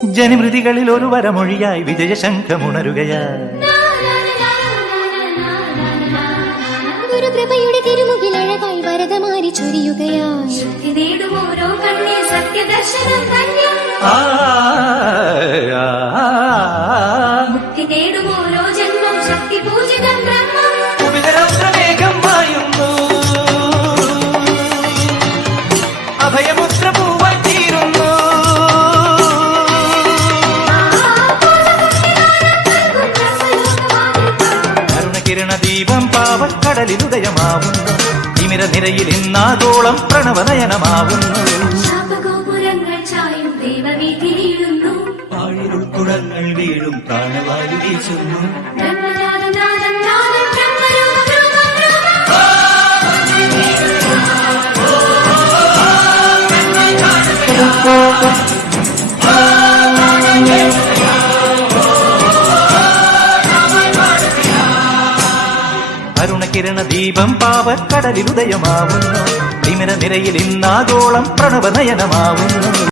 ജനമൃതികളിൽ ഒരു വരമൊഴിയായി വിജയശംഖമുണരുകയായി ഗുരുകൃപയുടെ തിരുമുകിൽ അഴകായി വരദമാരി ചൊരിയുകയായി മുക്തി നേടുമോരോ ജന്മം ശക്തി പൂജിതം ബ്രഹ്മം വായുന്നു അഭയമുദ്ര പൂവായി തീരുന്നു അരുണകിരണ ദീപം പാവക്കടലിലുദയമാവുന്നു തിമിര നിരയിൽ ഇന്നാഗോളം പ്രണവനയനമാവുന്നു കുളങ്ങൾ വീഴും പ്രാണവായു വീശുന്നു അരുണകിരണ ദീപം പാവക്കടലിലുദയമാവുന്നു തിമിര നിരയിൽ ഇന്നാഗോളം പ്രണവനയനമാവുന്നു